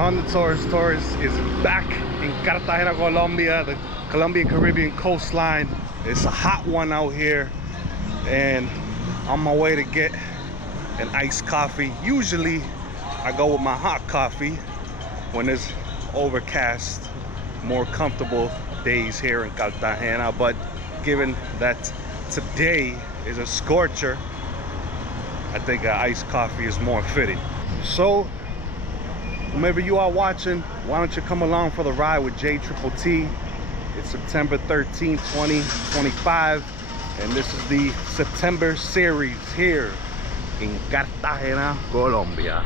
John the Torres is back in Cartagena, Colombia, the Colombian Caribbean coastline. It's a hot one out here, and on my way to get an iced coffee. Usually I go with my hot coffee when it's overcast, more comfortable days here in Cartagena, but given that today is a scorcher, I think an iced coffee is more fitting. So whomever you are watching, why don't you come along for the ride with JTTT. It's September 13, 2025, and this is the September series here in Cartagena, Colombia.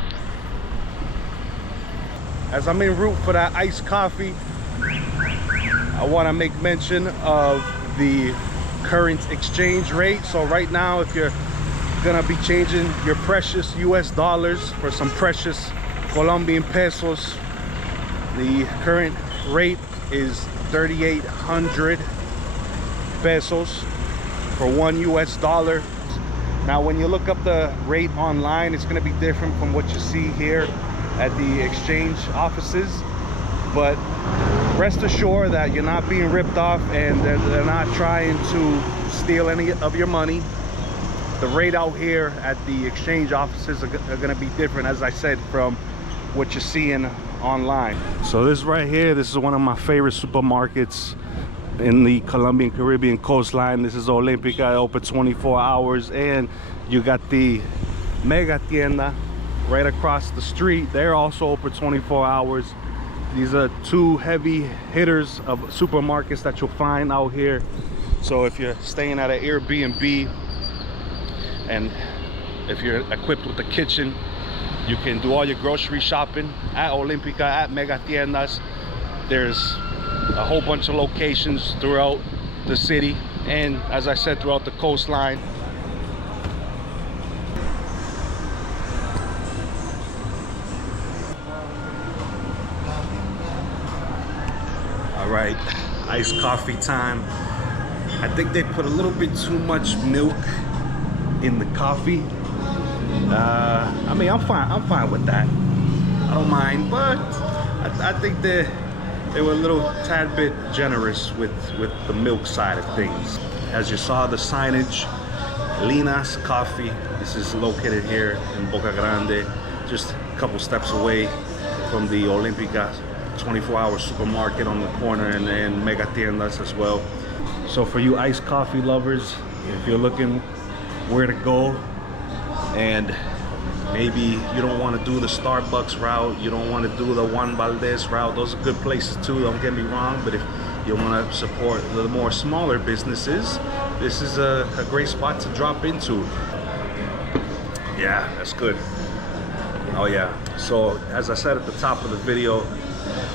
As I'm en route for that iced coffee, I want to make mention of the current exchange rate. So right now, if you're gonna be changing your precious US dollars for some precious Colombian pesos, the current rate is 3,800 pesos for $1 US. Now when you look up the rate online, it's going to be different from what you see here at the exchange offices, but rest assured that you're not being ripped off and they're not trying to steal any of your money. The rate out here at the exchange offices are going to be different, as I said, from what you're seeing online. So this right here, this is one of my favorite supermarkets in the Colombian Caribbean coastline. This is Olímpica, open 24 hours, and you got the Mega Tienda right across the street. They're also open 24 hours. These are two heavy hitters of supermarkets that you'll find out here. So if you're staying at an Airbnb and if you're equipped with a kitchen, you can do all your grocery shopping at Olímpica, at Mega Tiendas. There's a whole bunch of locations throughout the city, and as I said, throughout the coastline. All right, iced coffee time. I think they put a little bit too much milk in the coffee. I mean, I'm fine with that. I don't mind, but I think they were a little tad bit generous with the milk side of things. As you saw, the signage, Lina's Coffee. This is located here in Bocagrande, just a couple steps away from the Olímpica 24-hour supermarket on the corner, and Mega Tiendas as well. So for you iced coffee lovers, if you're looking where to go, and maybe you don't want to do the Starbucks route, you don't want to do the Juan Valdez route, those are good places too, don't get me wrong, but if you want to support the more smaller businesses, this is a great spot to drop into. Yeah, that's good. Oh yeah, so as I said at the top of the video,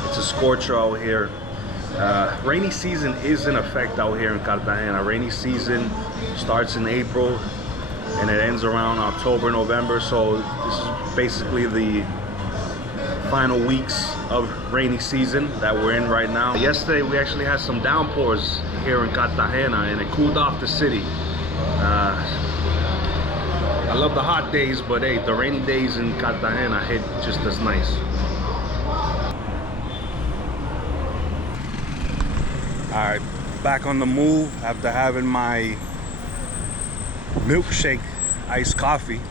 it's a scorcher out here. Rainy season is in effect out here in Cartagena. Rainy season starts in April and it ends around October, November. So this is basically the final weeks of rainy season that we're in right now. Yesterday we actually had some downpours here in Cartagena, and it cooled off the city. I love the hot days, but hey, the rainy days in Cartagena hit just as nice. All right, back on the move after having my milkshake iced coffee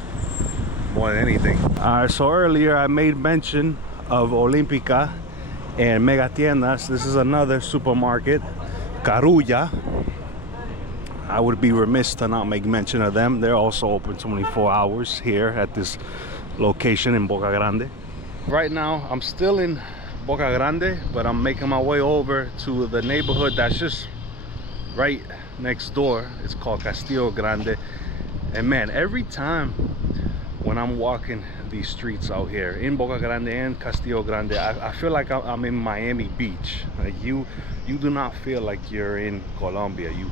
more than anything. All right, so earlier I made mention of Olímpica and Mega Tiendas. This is another supermarket, Carrera. I would be remiss to not make mention of them. They're also open 24 hours here at this location in Bocagrande. Right now I'm still in Bocagrande, but I'm making my way over to the neighborhood that's just right next door. It's called Castillo Grande. And man, every time when I'm walking these streets out here in Bocagrande and Castillo Grande, I feel like I'm in Miami Beach. Like you do not feel like you're in Colombia. You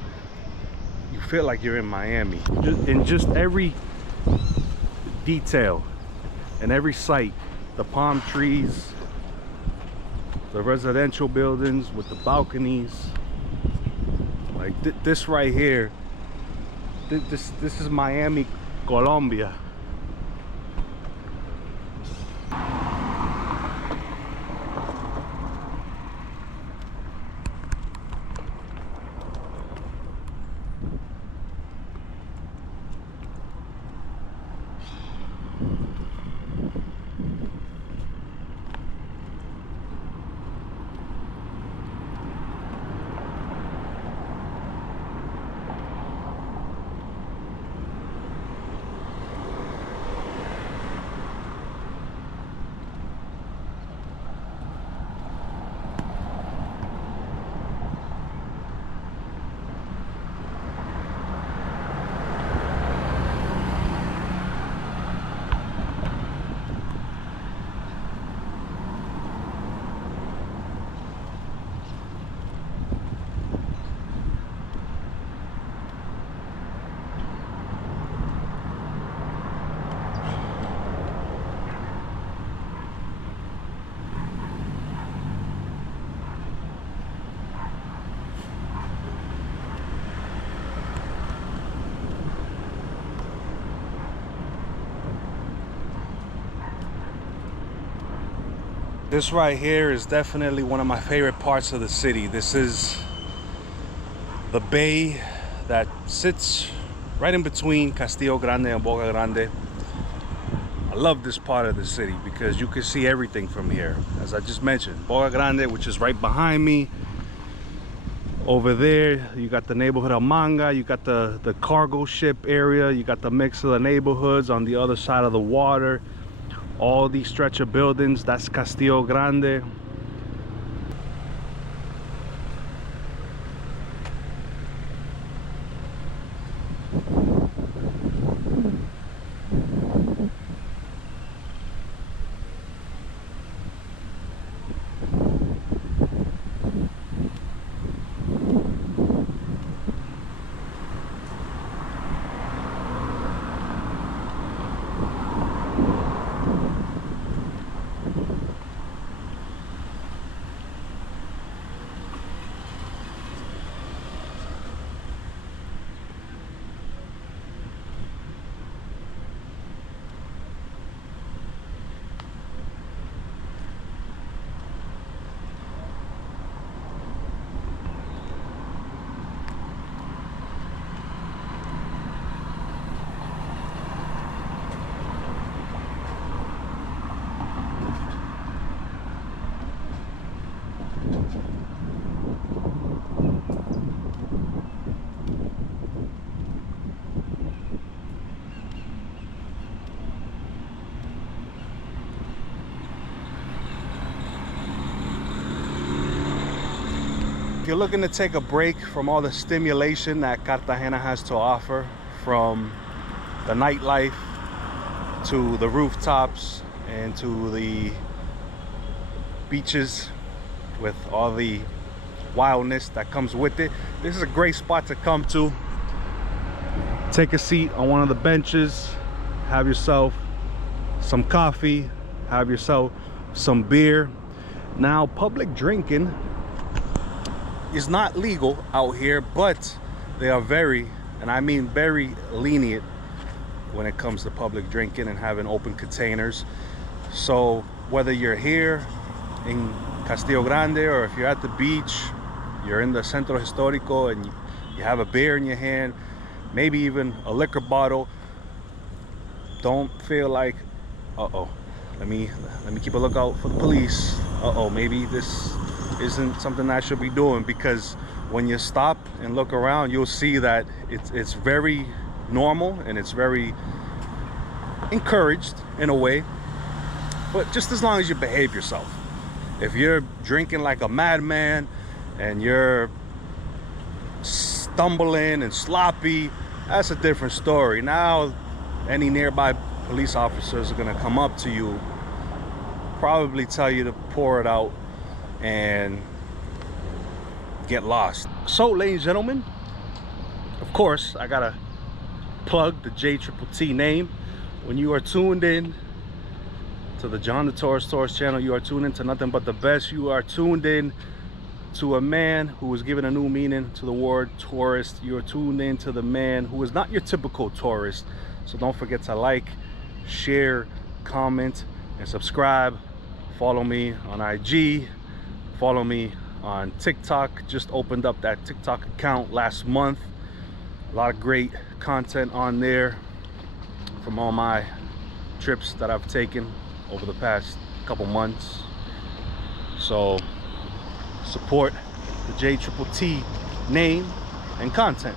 feel like you're in Miami. In just every detail and every site, the palm trees, the residential buildings with the balconies, like this right here, this is Miami, Colombia. This right here is definitely one of my favorite parts of the city. This is the bay that sits right in between Castillo Grande and Bocagrande. I love this part of the city because you can see everything from here. As I just mentioned, Bocagrande, which is right behind me. Over there, you got the neighborhood of Manga, you got the cargo ship area, you got the mix of the neighborhoods on the other side of the water. All these stretch of buildings, that's Castillo Grande. If you're looking to take a break from all the stimulation that Cartagena has to offer, from the nightlife to the rooftops and to the beaches with all the wildness that comes with it, this is a great spot to come to. Take a seat on one of the benches, have yourself some coffee, have yourself some beer. Now, public drinking is not legal out here, but they are very, and I mean very, lenient when it comes to public drinking and having open containers. So whether you're here in Castillo Grande or if you're at the beach, you're in the Centro Histórico and you have a beer in your hand, maybe even a liquor bottle, don't feel like, uh-oh, let me keep a lookout for the police. Uh-oh, maybe this isn't something I should be doing, because when you stop and look around, you'll see that it's very normal and it's very encouraged in a way, but just as long as you behave yourself. If you're drinking like a madman and you're stumbling and sloppy, that's a different story. Now any nearby police officers are going to come up to you, probably tell you to pour it out and get lost. So, ladies and gentlemen, of course I gotta plug the JTTT name. When you are tuned in to the John the Torres channel, you are tuned in to nothing but the best. You are tuned in to a man who is given a new meaning to the word tourist. You are tuned in to the man who is not your typical tourist. So don't forget to like, share, comment, and subscribe. Follow me on IG. Follow me on TikTok. Just opened up that TikTok account last month. A lot of great content on there from all my trips that I've taken over the past couple months. So support the JTTT name and content.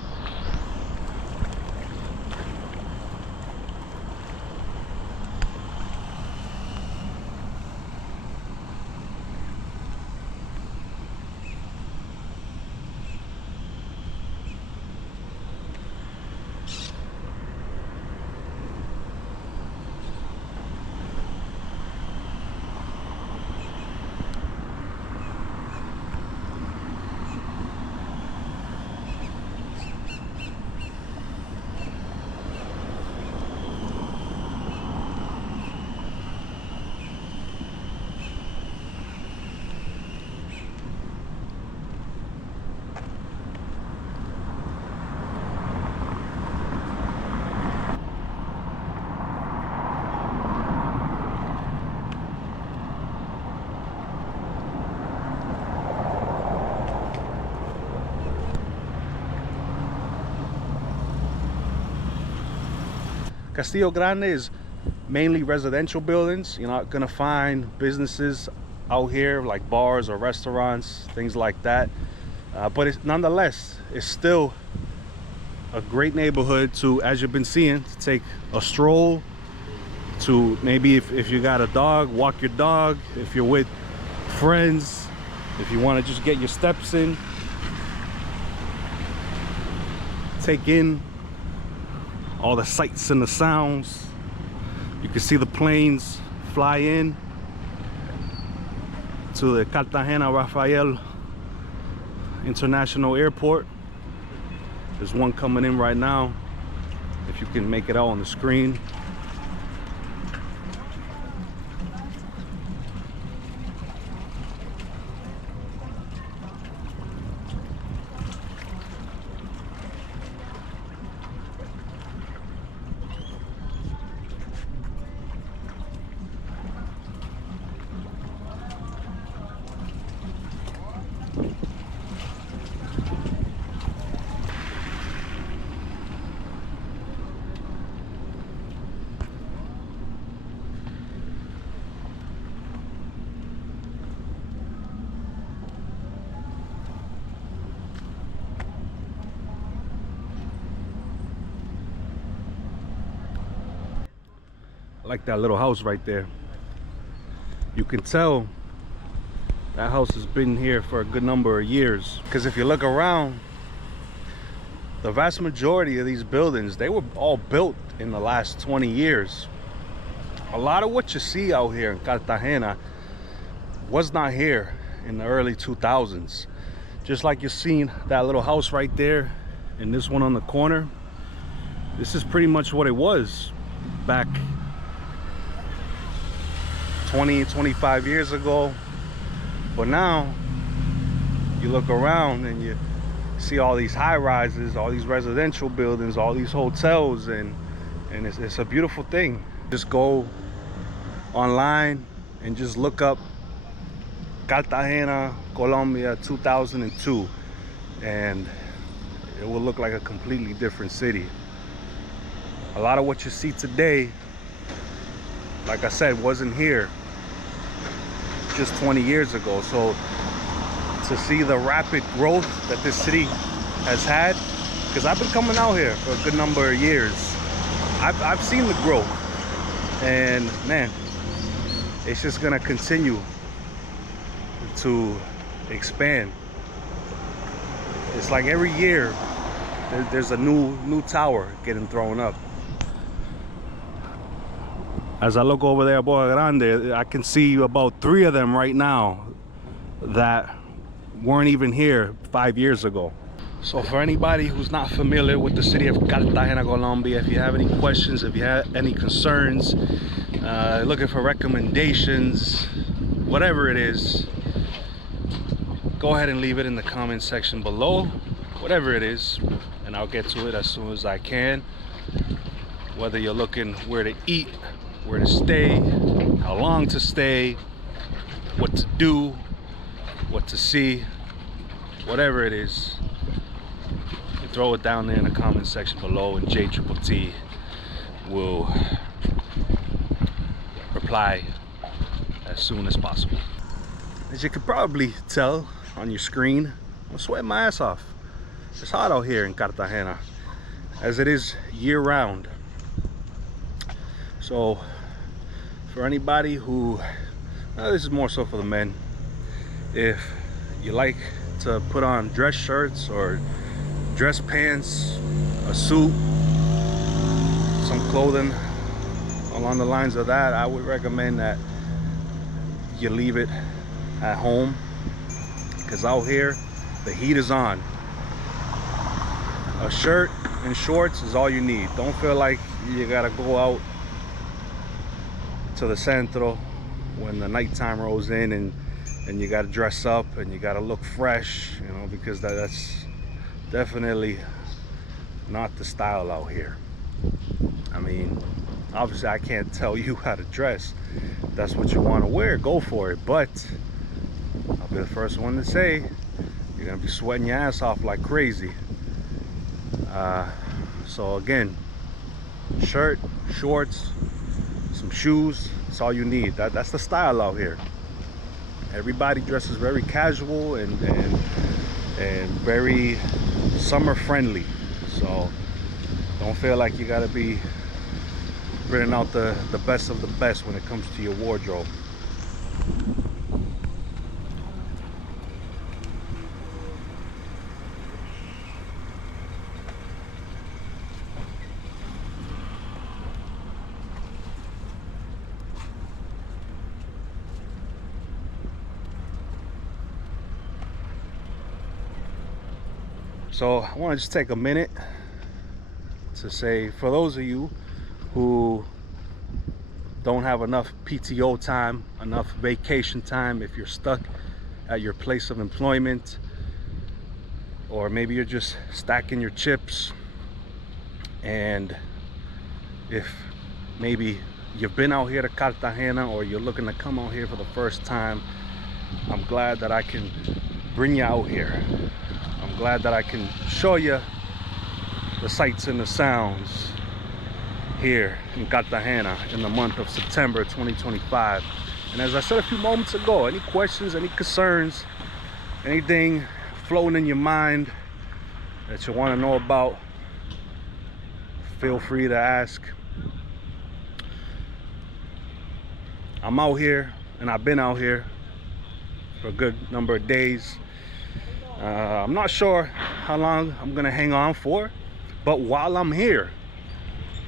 Castillo Grande is mainly residential buildings. You're not gonna find businesses out here like bars or restaurants, things like that. But nonetheless, it's still a great neighborhood to, as you've been seeing, to take a stroll, to maybe if you got a dog, walk your dog. If you're with friends, if you want to just get your steps in, take in all the sights and the sounds. You can see the planes fly in to the Cartagena Rafael International Airport. There's one coming in right now, if you can make it out on the screen. I like that little house right there. You can tell that house has been here for a good number of years, because if you look around, the vast majority of these buildings, they were all built in the last 20 years. A lot of what you see out here in Cartagena was not here in the early 2000s. Just like you're seeing that little house right there and this one on the corner, this is pretty much what it was back 20-25 years ago. But now you look around and you see all these high rises, all these residential buildings, all these hotels, and it's a beautiful thing. Just go online and just look up Cartagena, Colombia 2002, and it will look like a completely different city. A lot of what you see today, like I said, wasn't here just 20 years ago. So to see the rapid growth that this city has had, because I've been coming out here for a good number of years, I've seen the growth, and man, it's just gonna continue to expand. It's like every year there's a new tower getting thrown up. As I look over there at Bocagrande, I can see about 3 of them right now that weren't even here 5 years ago. So for anybody who's not familiar with the city of Cartagena, Colombia, if you have any questions, if you have any concerns, looking for recommendations, whatever it is, go ahead and leave it in the comment section below, whatever it is, and I'll get to it as soon as I can. Whether you're looking where to eat, where to stay, how long to stay, what to do, what to see, whatever it is, you throw it down there in the comment section below, and JTTT will reply as soon as possible. As you can probably tell on your screen, I'm sweating my ass off. It's hot out here in Cartagena, as it is year-round. So for anybody who, this is more so for the men, if you like to put on dress shirts or dress pants, a suit, some clothing along the lines of that, I would recommend that you leave it at home, because out here the heat is on. A shirt and shorts is all you need. Don't feel like you gotta go out to the centro when the nighttime rolls in and you got to dress up and you got to look fresh, you know, because that's definitely not the style out here. I mean, obviously I can't tell you how to dress. If that's what you want to wear, go for it, but I'll be the first one to say you're gonna be sweating your ass off like crazy. So again, shirt, shorts, some shoes. That's all you need. That's the style out here. Everybody dresses very casual and very summer friendly. So don't feel like you gotta be bringing out the best of the best when it comes to your wardrobe. So I want to just take a minute to say, for those of you who don't have enough PTO time, enough vacation time, if you're stuck at your place of employment, or maybe you're just stacking your chips, and if maybe you've been out here to Cartagena or you're looking to come out here for the first time, I'm glad that I can bring you out here. I'm glad that I can show you the sights and the sounds here in Cartagena in the month of September 2025. And as I said a few moments ago, any questions, any concerns, anything floating in your mind that you want to know about, feel free to ask. I'm out here, and I've been out here for a good number of days. I'm not sure how long I'm gonna hang on for, but while I'm here,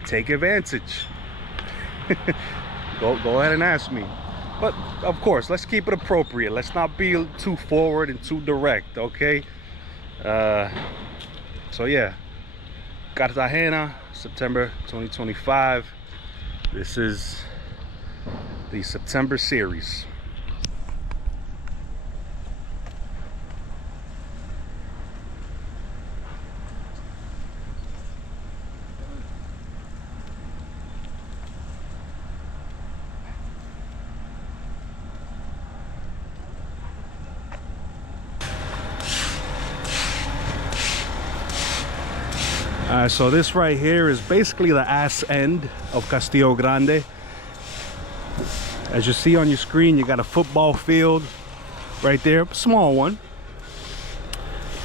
take advantage. go ahead and ask me. But of course, let's keep it appropriate. Let's not be too forward and too direct, okay? So yeah, Cartagena, September 2025. This is the September series. So this right here is basically the ass end of Castillo Grande. As you see on your screen, you got a football field right there, small one.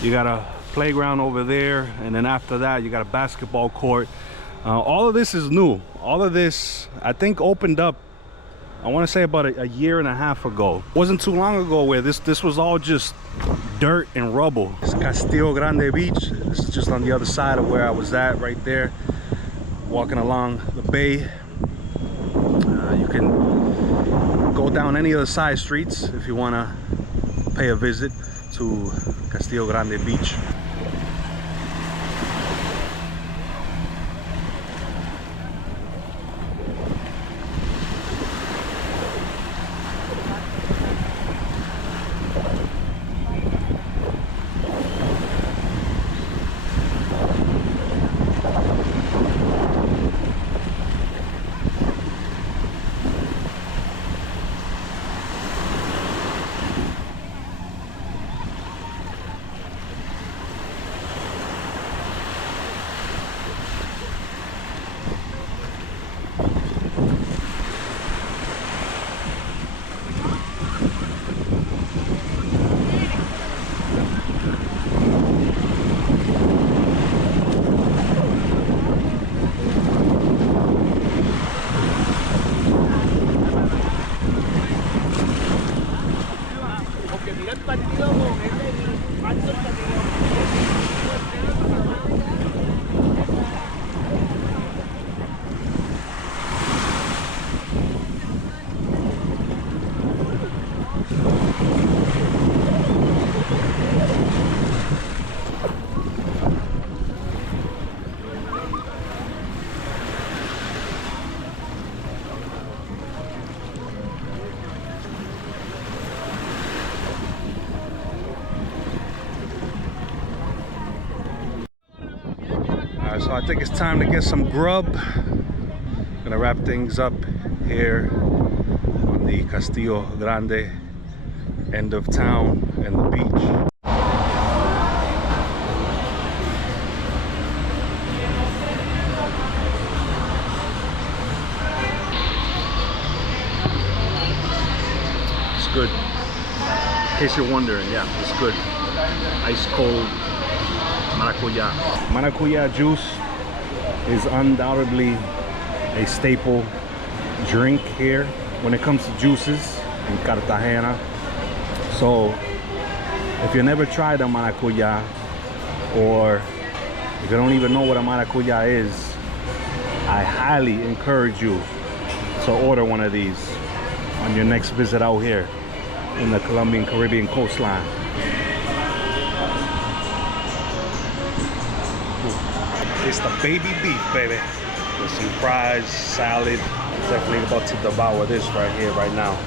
You got a playground over there, and then after that you got a basketball court. All of this is new. All of this, I think, opened up, I want to say about a year and a half ago. It wasn't too long ago where this was all just dirt and rubble. It's Castillo Grande Beach. This is just on the other side of where I was at, right there, walking along the bay. You can go down any of the side streets if you want to pay a visit to Castillo Grande Beach. So I think it's time to get some grub. Gonna wrap things up here on the Castillo Grande end of town and the beach. case you're wondering, yeah, it's good. Ice cold maracuya. Maracuya juice is undoubtedly a staple drink here when it comes to juices in Cartagena. So if you never tried a maracuya, or if you don't even know what a maracuya is, I highly encourage you to order one of these on your next visit out here in the Colombian Caribbean coastline. It's the baby beef, baby, with some fries, salad. Definitely about to devour this right here, right now.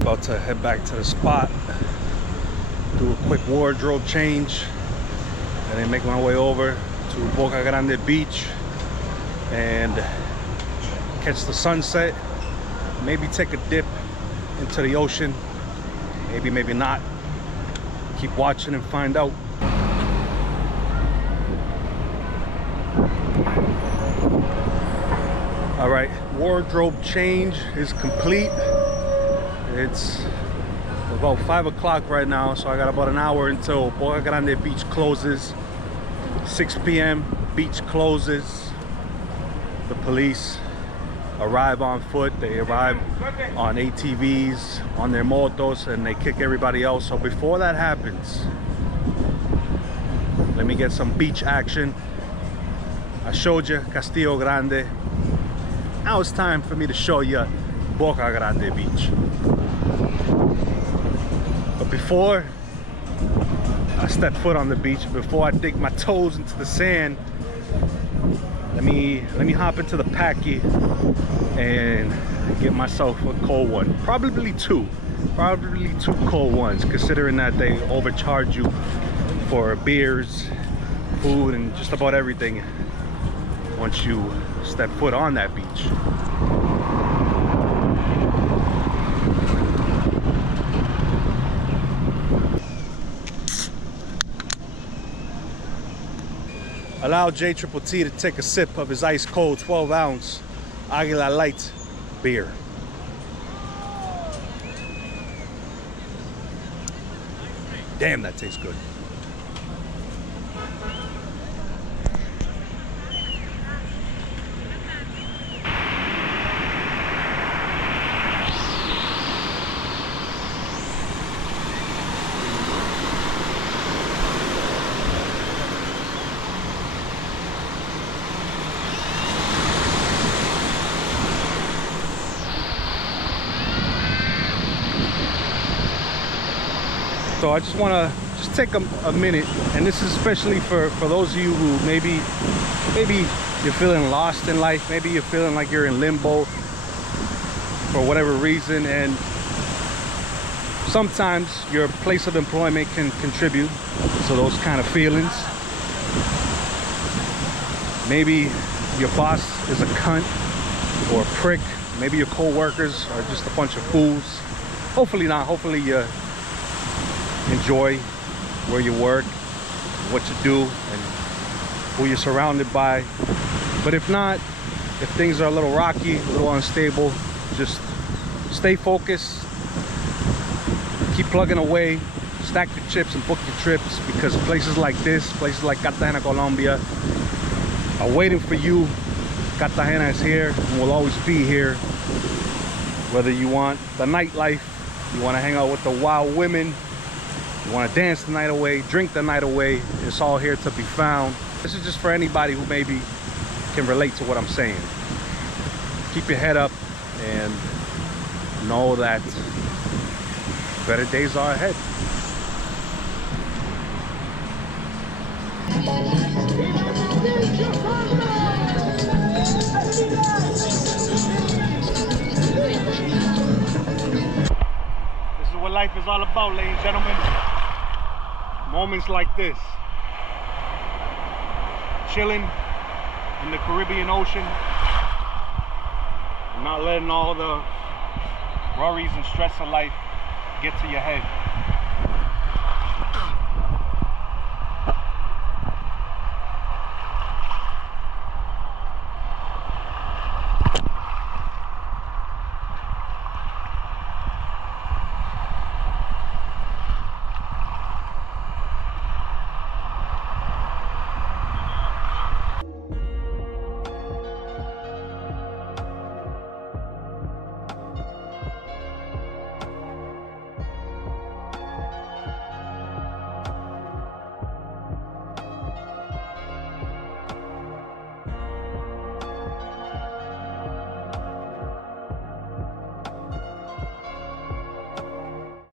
About to head back to the spot, do a quick wardrobe change, and then make my way over to Bocagrande Beach and catch the sunset. Maybe take a dip into the ocean. Maybe, maybe not. Keep watching and find out. All right, wardrobe change is complete. It's about 5 o'clock right now, so I got about an hour until Bocagrande Beach closes. 6 p.m. beach closes. The police arrive on foot. They arrive on ATVs, on their motos, and they kick everybody else. So before that happens, let me get some beach action. I showed you Castillo Grande. Now it's time for me to show you Bocagrande Beach. But before I step foot on the beach, before I dig my toes into the sand, let me hop into the packy and get myself a cold one. Probably two cold ones, considering that they overcharge you for beers, food, and just about everything once you step foot on that beach. Allow J Triple T to take a sip of his ice cold 12-ounce Aguila Light beer. Damn, that tastes good. So I just want to take a minute, and this is especially for those of you who maybe you're feeling lost in life, maybe you're feeling like you're in limbo for whatever reason, and sometimes your place of employment can contribute to those kind of feelings. Maybe your boss is a cunt or a prick. Maybe your co-workers are just a bunch of fools. Hopefully not. Hopefully you enjoy where you work, what you do, and who you're surrounded by. But if not, if things are a little rocky, a little unstable, just stay focused, keep plugging away, stack your chips and book your trips, because places like this, places like Cartagena, Colombia, are waiting for you. Cartagena is here and will always be here. Whether you want the nightlife, you want to hang out with the wild women, you want to dance the night away, drink the night away, it's all here to be found. This is just for anybody who maybe can relate to what I'm saying. Keep your head up and know that better days are ahead. This is what life is all about, ladies and gentlemen. Moments like this. Chilling, in the Caribbean Ocean and not letting all the worries and stress of life get to your head.